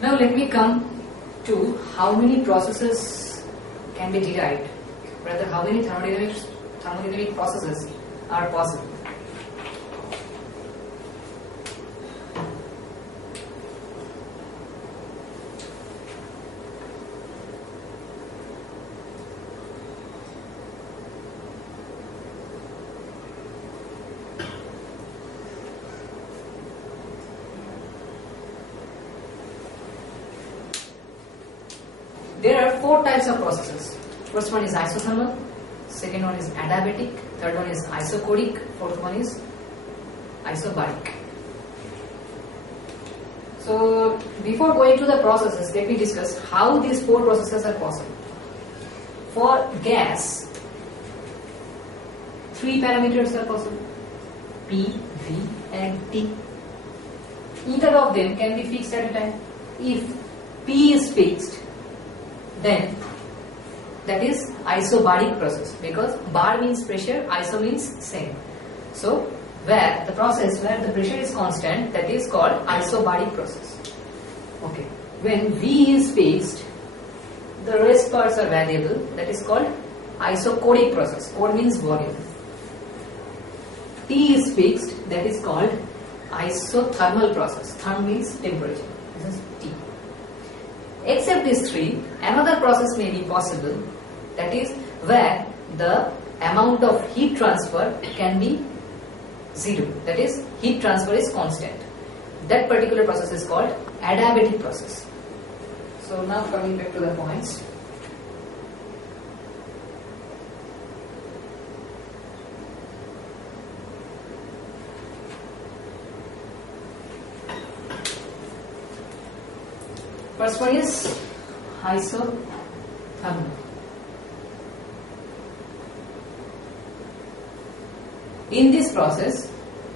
Now let me come to how many processes can be derived, rather how many thermodynamic processes are possible. There are 4 types of processes. First one is isothermal, second one is adiabatic, third one is isochoric, fourth one is isobaric. So before going to the processes, let me discuss how these 4 processes are possible. For gas, 3 parameters are possible: P, V and T. Either of them can be fixed at a time. If P is fixed, then that is isobaric process, because bar means pressure, iso means same. So where the pressure is constant, that is called isobaric process. Okay. When V is fixed, the rest parts are variable, that is called isochoric process. Chor means volume. T is fixed, that is called isothermal process. Therm means temperature. This is T. Except these 3, another process may be possible, that is where the amount of heat transfer can be 0, that is heat transfer is constant. That particular process is called adiabatic process. So now coming back to the points. First one is isothermal. In this process,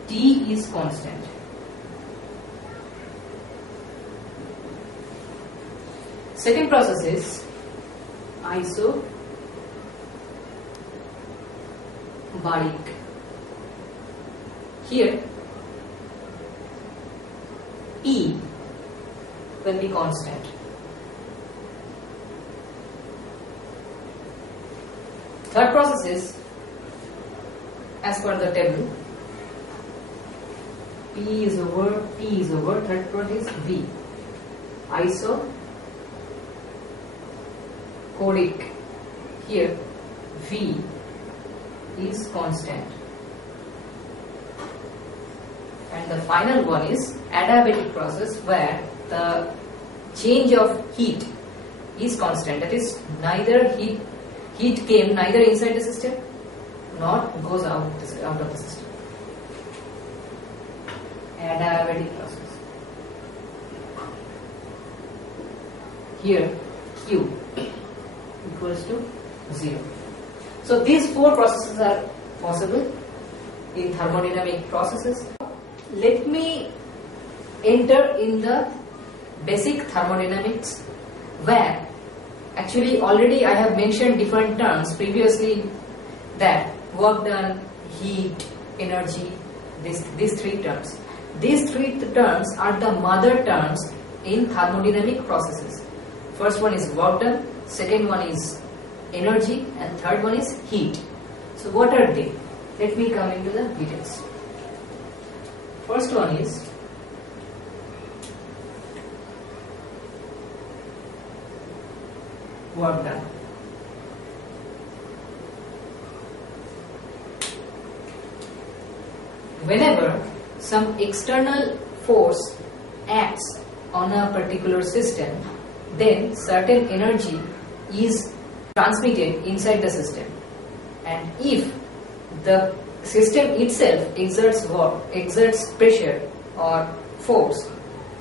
T is constant. Second process is isobaric. Here, E will be constant. Third process is, as per the table, P is over, T is over, third one is V. Isochoric. Here, V is constant. And the final one is adiabatic process, where the change of heat is constant, that is neither heat came neither inside the system nor goes out of the system. Adiabatic process. Here Q equals to 0. So these 4 processes are possible in thermodynamic processes. Let me enter in the basic thermodynamics, where actually already I have mentioned different terms previously, that work done, heat, energy, these 3 terms. These 3 terms are the mother terms in thermodynamic processes. First one is work done, second one is energy, and third one is heat. So what are they? Let me come into the details. First one is work done. Whenever some external force acts on a particular system, then certain energy is transmitted inside the system. And if the system itself exerts pressure or force,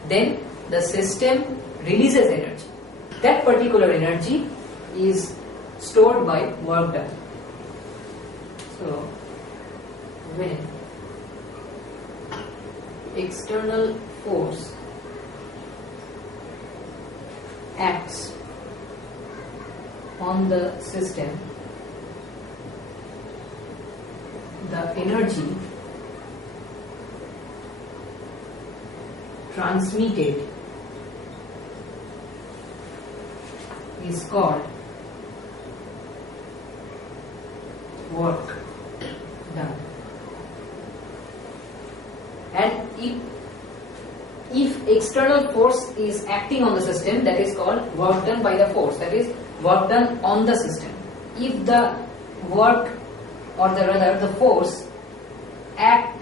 then the system releases energy. That particular energy is stored by work done. So, when external force acts on the system, the energy transmitted is called work done. And if external force is acting on the system, that is called work done by the force, that is work done on the system. If the work, or rather the force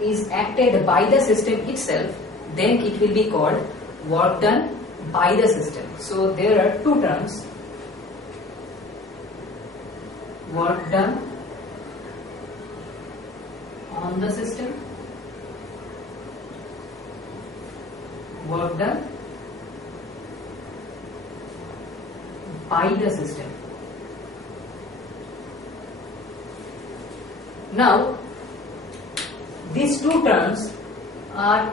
is acted by the system itself, then it will be called work done by the system. So there are two terms: work done on the system, work done by the system. Now, these two terms are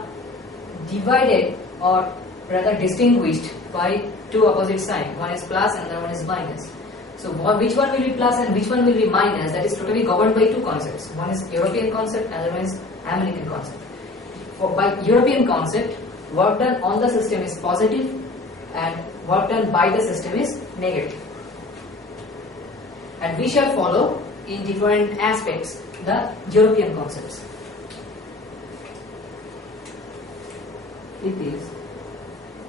divided, or rather distinguished, by two opposite signs. One is plus and the other one is minus. So which one will be plus and which one will be minus, that is totally governed by two concepts. One is European concept and the other one is American concept. By European concept, work done on the system is positive and work done by the system is negative. And we shall follow in different aspects the European concepts. It is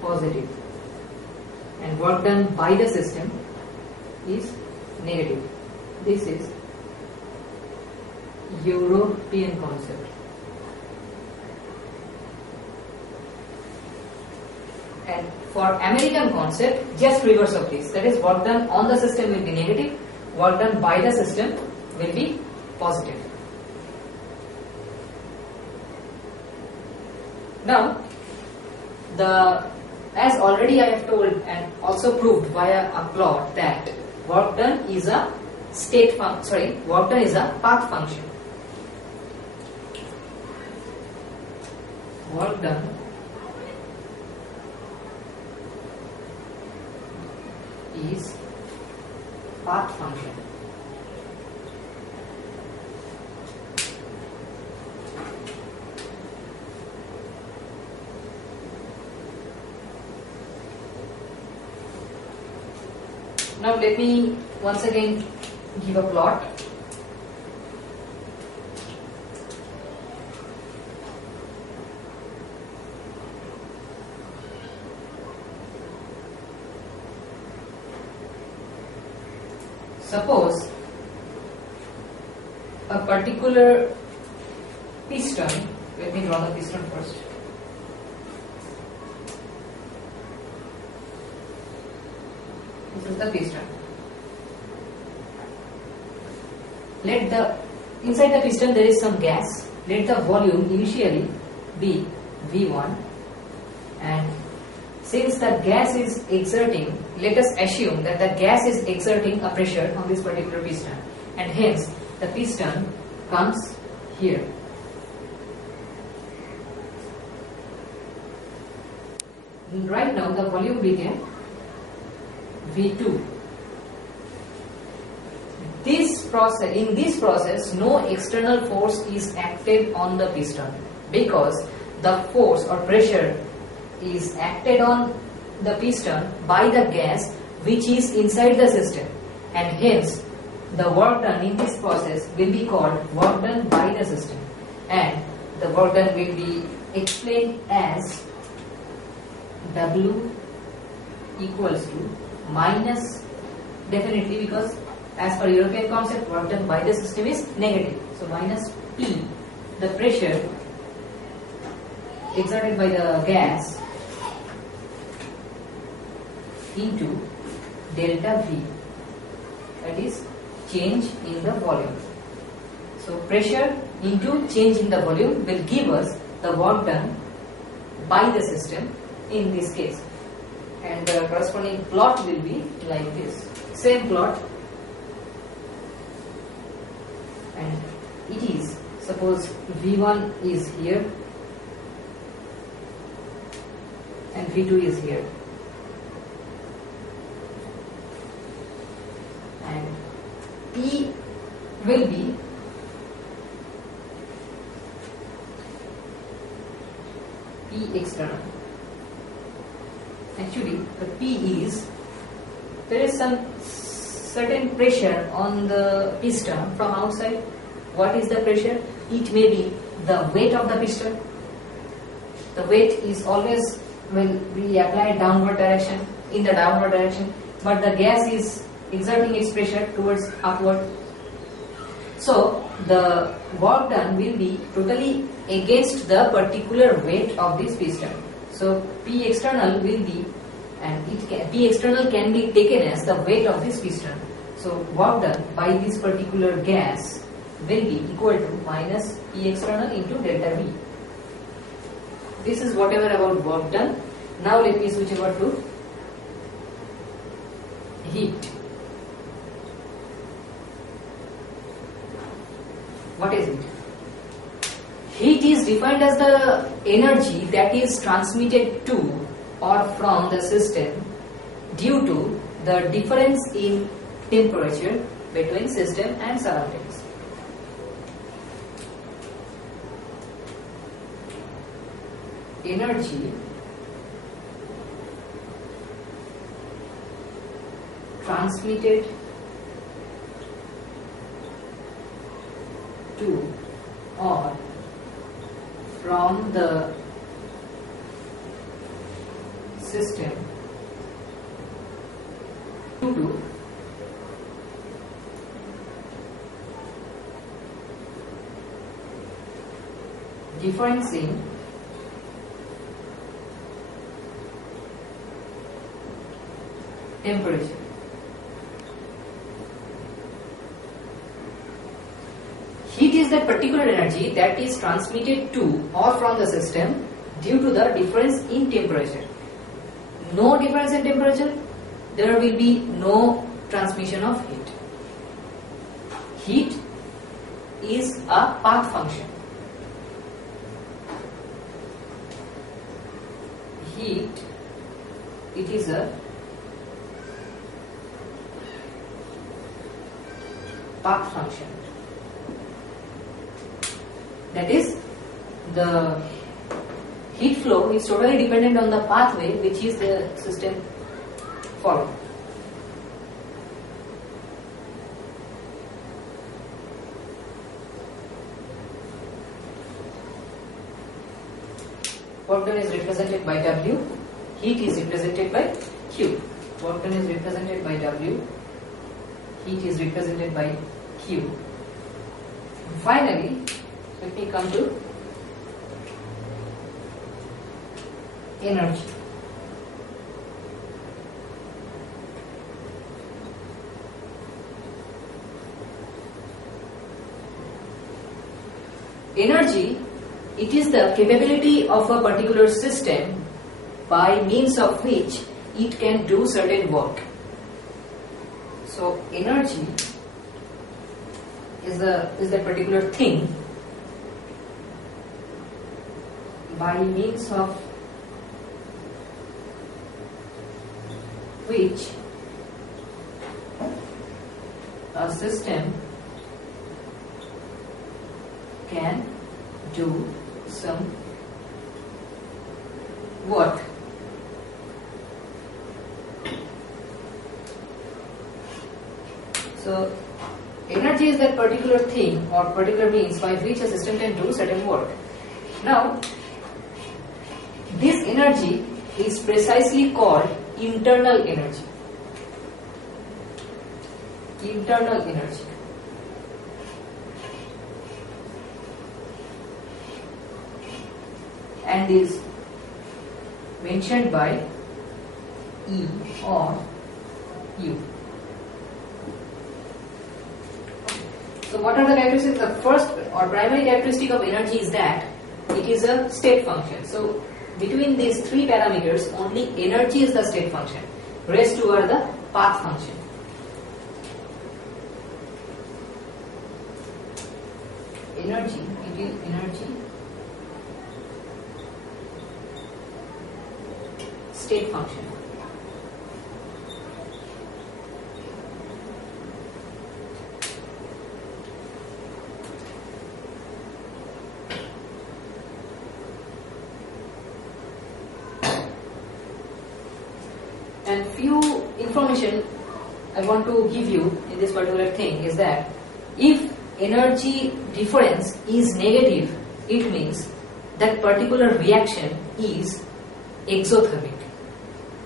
positive and work done by the system is negative. This is European concept. And for American concept, just reverse of this, that is work done on the system will be negative, work done by the system will be positive. Now, as already I have told and also proved via a plot that work done is a work done is a path function. Work done is path function. Now let me once again give a plot. Suppose a particular piston, let me draw the piston first. This is the piston. Inside the piston there is some gas. Let the volume initially be V1, and since the gas is exerting, let us assume that the gas is exerting a pressure on this particular piston, and hence the piston comes here. Right now the volume became V2. In this process, no external force is acted on the piston, because the force or pressure is acted on the piston by the gas which is inside the system, and hence the work done in this process will be called work done by the system, and the work done will be explained as W equals to minus, definitely because as per European concept work done by the system is negative, so minus P, the pressure exerted by the gas, into delta V, that is change in the volume. So pressure into change in the volume will give us the work done by the system in this case, and the corresponding plot will be like this. Same plot, and it is, suppose V1 is here and V2 is here, and P will be P external. Actually the P is there is some certain pressure on the piston from outside. What is the pressure? It may be the weight of the piston. The weight is always when we apply downward direction, in the downward direction, but the gas is exerting its pressure towards upward. So the work done will be totally against the particular weight of this piston. So P external will be, and P external can be taken as the weight of this piston. So work done by this particular gas will be equal to minus P external into delta V. This is whatever about work done. Now let me switch over to heat. What is it? Heat is defined as the energy that is transmitted to or from the system due to the difference in temperature between system and surroundings. Energy transmitted to or from the system due to difference in temperature. Heat is that particular energy that is transmitted to or from the system due to the difference in temperature. No difference in temperature, there will be no transmission of heat. Heat is a path function. Heat, it is a path function. That is, the heat flow is totally dependent on the pathway which is the system following. Work done is represented by W, heat is represented by Q. Work done is represented by W, heat is represented by Q. And finally, let me come to energy. Energy, it is the capability of a particular system by means of which it can do certain work. So energy is that particular thing by means of which a system can do some work. So energy is that particular thing or particular means by which a system can do certain work. Now, this energy is precisely called internal energy. Internal energy. And is mentioned by E or U. So what are the characteristics? The first or primary characteristic of energy is that it is a state function. So between these three parameters, only energy is the state function. Rest two are the path function. Energy, it is energy state function. And few information I want to give you in this particular thing is that if energy difference is negative, it means that particular reaction is exothermic.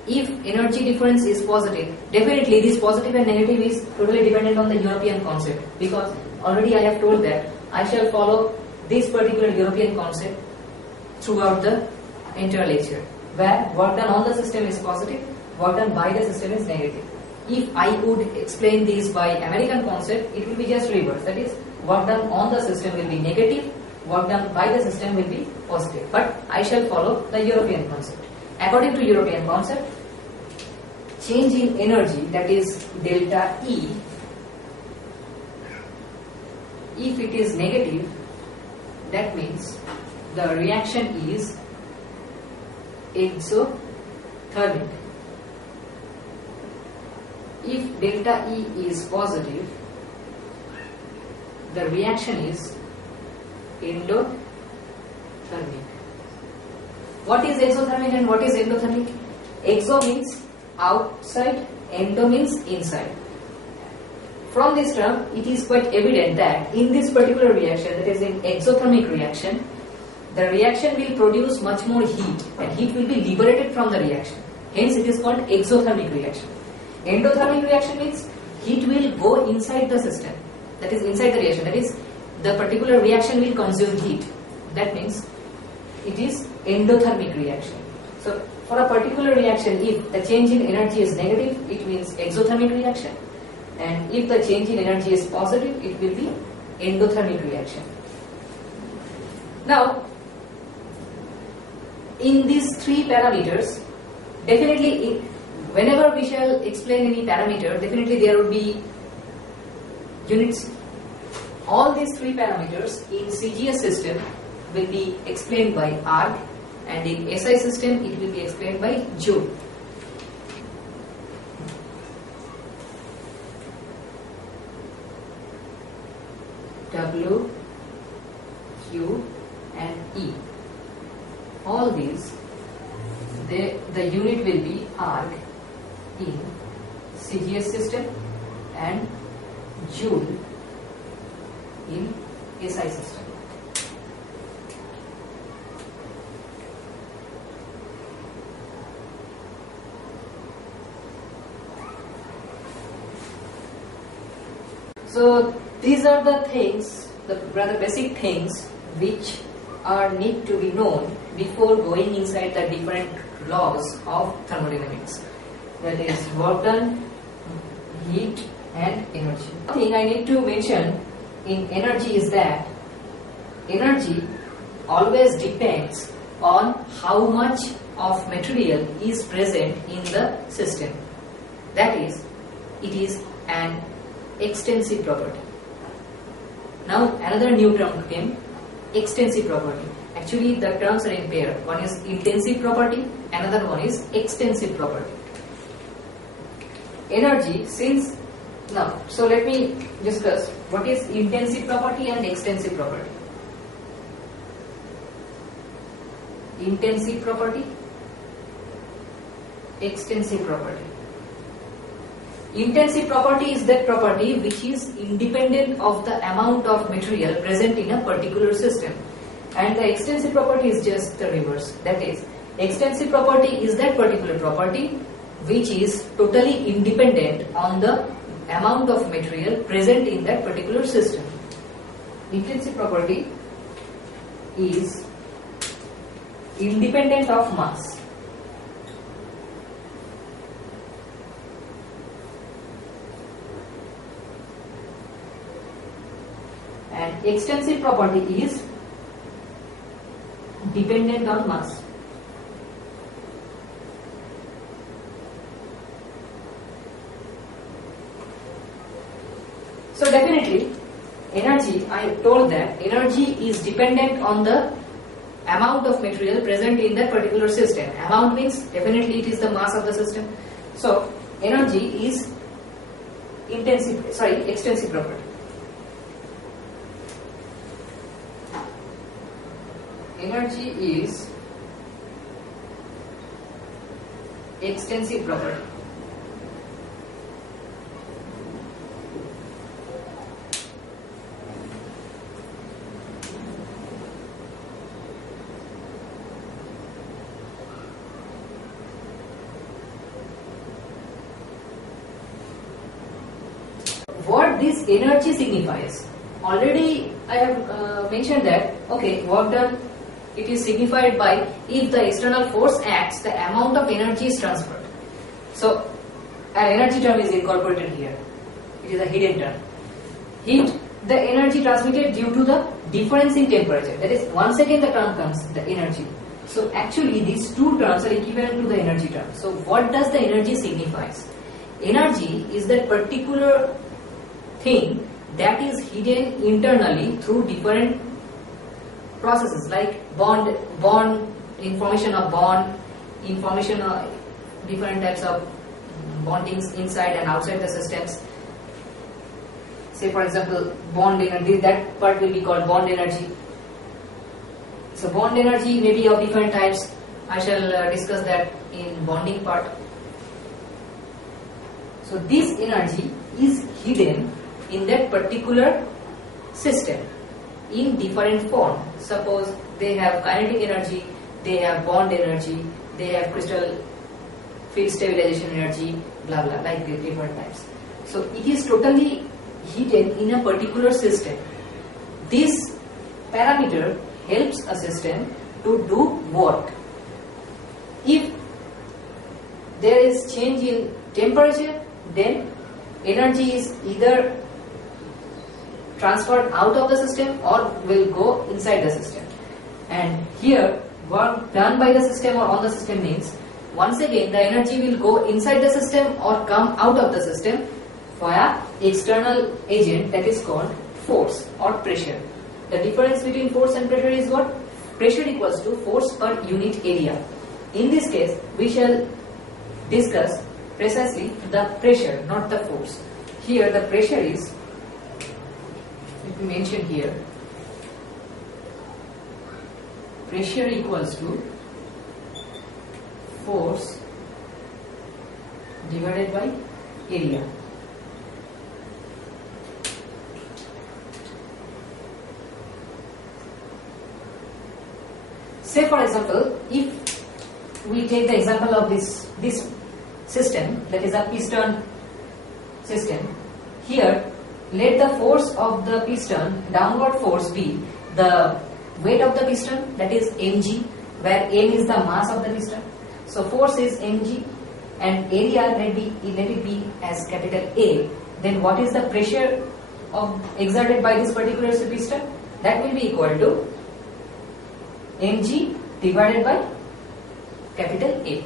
If energy difference is positive, definitely this positive and negative is totally dependent on the European concept, because already I have told that I shall follow this particular European concept throughout the entire lecture, where work done on the system is positive, work done by the system is negative. If I would explain this by American concept, it will be just reverse. That is, work done on the system will be negative, work done by the system will be positive. But I shall follow the European concept. According to European concept, change in energy, that is delta E, if it is negative, that means the reaction is exothermic. If delta E is positive, the reaction is endothermic. What is exothermic and what is endothermic? Exo means outside, endo means inside. From this term, it is quite evident that in this particular reaction, that is in exothermic reaction, the reaction will produce much more heat, and heat will be liberated from the reaction. Hence, it is called exothermic reaction. Endothermic reaction means heat will go inside the system, that is inside the reaction, that is the particular reaction will consume heat. That means it is endothermic reaction. So for a particular reaction, if the change in energy is negative, it means exothermic reaction, and if the change in energy is positive, it will be endothermic reaction. Now, in these three parameters, definitely whenever we shall explain any parameter, definitely there will be units. All these three parameters in CGS system will be explained by arc, and in SI system it will be explained by joule. W, Q and E. All these, the unit will be arc in CGS system and joule in SI system. So these are the things, the rather basic things which are need to be known before going inside the different laws of thermodynamics. That is work done, heat and energy. One thing I need to mention in energy is that energy always depends on how much of material is present in the system. That is, it is an extensive property. Now another new term came, extensive property. Actually the terms are in pair. One is intensive property, another one is extensive property. Energy, since now, so let me discuss what is intensive property and extensive property. Intensive property, extensive property. Intensive property is that property which is independent of the amount of material present in a particular system, and the extensive property is just the reverse. That is, extensive property is that particular property which is totally independent on the amount of material present in that particular system. Intensive property is independent of mass. And extensive property is dependent on mass. So definitely energy, I told that energy is dependent on the amount of material present in that particular system. Amount means definitely it is the mass of the system. So energy is extensive property. Energy is extensive property. what this energy signifies. Already I have mentioned that, okay, work done, it is signified by if the external force acts, the amount of energy is transferred. So an energy term is incorporated here. It is a hidden term. Heat, the energy transmitted due to the difference in temperature. That is, once again the term comes, the energy. So actually these two terms are equivalent to the energy term. So what does the energy signifies? Energy is that particular thing that is hidden internally through different processes like bond information of bond, information of different types of bondings inside and outside the systems. Say for example, bond energy, that part will be called bond energy. So bond energy may be of different types. I shall discuss that in bonding part. So this energy is hidden in that particular system in different form. Suppose they have kinetic energy, they have bond energy, they have crystal field stabilization energy, blah blah, like the different types. So it is totally hidden in a particular system. This parameter helps a system to do work. If there is change in temperature, then energy is either transferred out of the system or will go inside the system. And here work done by the system or on the system means once again the energy will go inside the system or come out of the system via external agent, that is called force or pressure. The difference between force and pressure is what? Pressure equals to force per unit area. In this case we shall discuss precisely the pressure, not the force. Here the pressure is, let me mention here, pressure equals to force divided by area. Say for example, if we take the example of this system, that is a piston system, here let the force of the piston, downward force, be the weight of the piston, that is mg, where m is the mass of the piston. So force is mg and area let it be as capital A. Then what is the pressure exerted by this particular piston? That will be equal to mg divided by capital A.